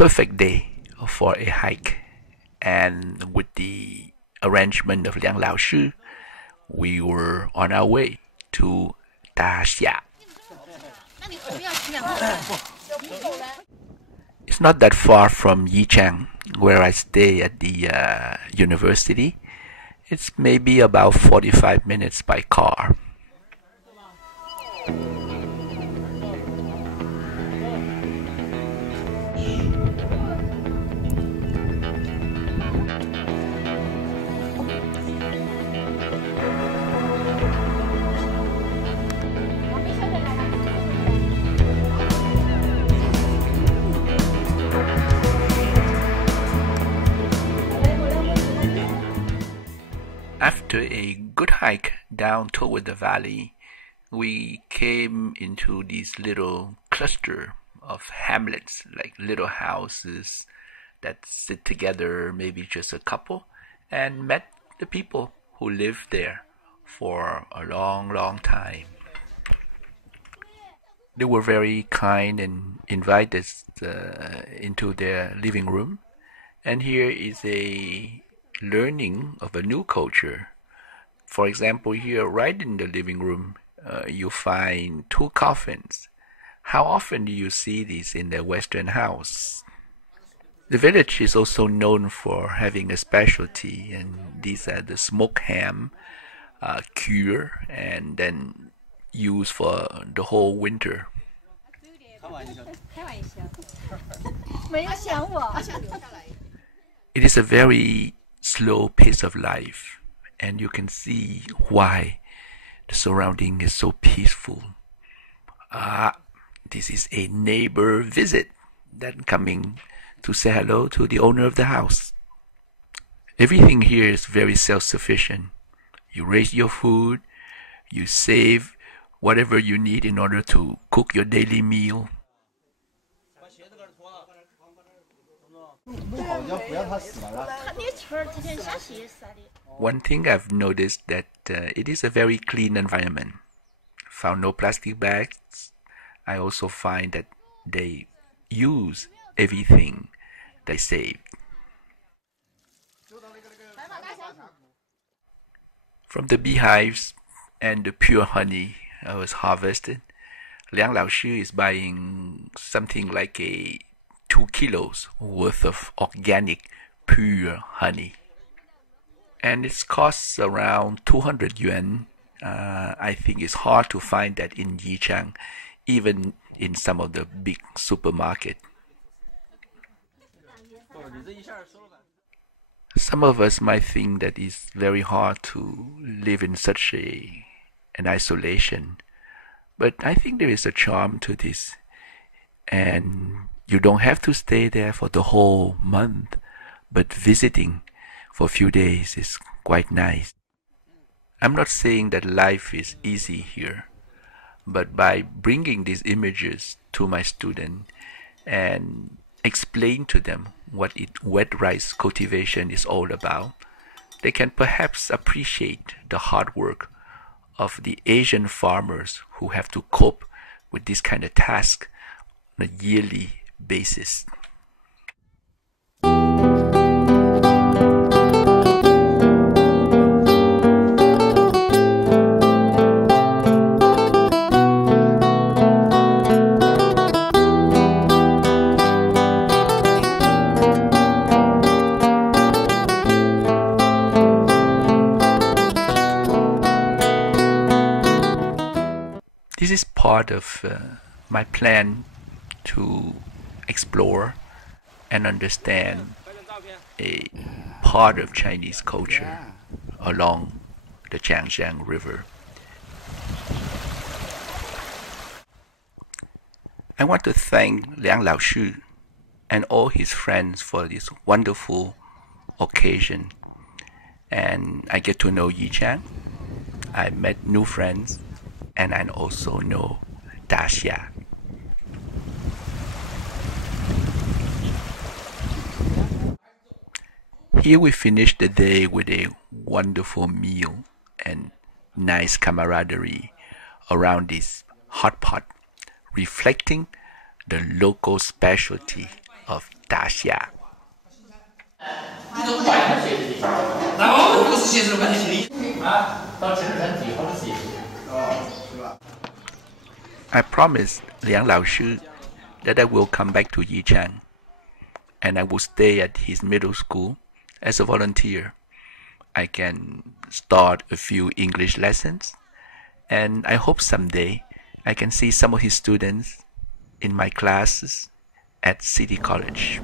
perfect day for a hike. And with the arrangement of Liang Lao Shi, we were on our way to Daxia. It's not that far from Yichang, where I stay at the university. It's maybe about 45 minutes by car. After a good hike down toward the valley, we came into this little cluster of hamlets, like little houses that sit together, maybe just a couple, and met the people who lived there for a long time. They were very kind and invited us into their living room. And here is a learning of a new culture. For example, here right in the living room, you find 2 coffins. How often do you see these in the Western house? The village is also known for having a specialty, and these are the smoked ham, cure, and then used for the whole winter. It is a very slow pace of life, and you can see why the surrounding is so peaceful. This is a neighbor visit that coming to say hello to the owner of the house. Everything here is very self-sufficient. You raise your food, you save whatever you need in order to cook your daily meal. One thing I've noticed that it is a very clean environment. Found no plastic bags. I also find that they use everything they saved. From the beehives and the pure honey I was harvested, Liang Lao Shi is buying something like 2 kilos worth of organic pure honey. And it costs around 200 yuan. I think it's hard to find that in Yichang, even in some of the big supermarkets. Some of us might think that it's very hard to live in such an isolation, but I think there is a charm to this, and you don't have to stay there for the whole month, but visiting for a few days is quite nice. I'm not saying that life is easy here, but by bringing these images to my students and explain to them what wet rice cultivation is all about, they can perhaps appreciate the hard work of the Asian farmers who have to cope with this kind of task on a yearly basis. This is part of my plan to explore and understand a part of Chinese culture along the Jiangxiang River. I want to thank Liang Lao Shi and all his friends for this wonderful occasion. And I get to know Yichang. I met new friends, and I also know Daxia. Here we finished the day with a wonderful meal and nice camaraderie around this hot pot, reflecting the local specialty of 大侠。这种外的写字体，然后不是写字问题啊，到其实人体或者写字。哦，是吧 I promised Liang Lao Shi that I will come back to Yichang and I will stay at his middle school as a volunteer. I can start a few English lessons, and I hope someday I can see some of his students in my classes at City College.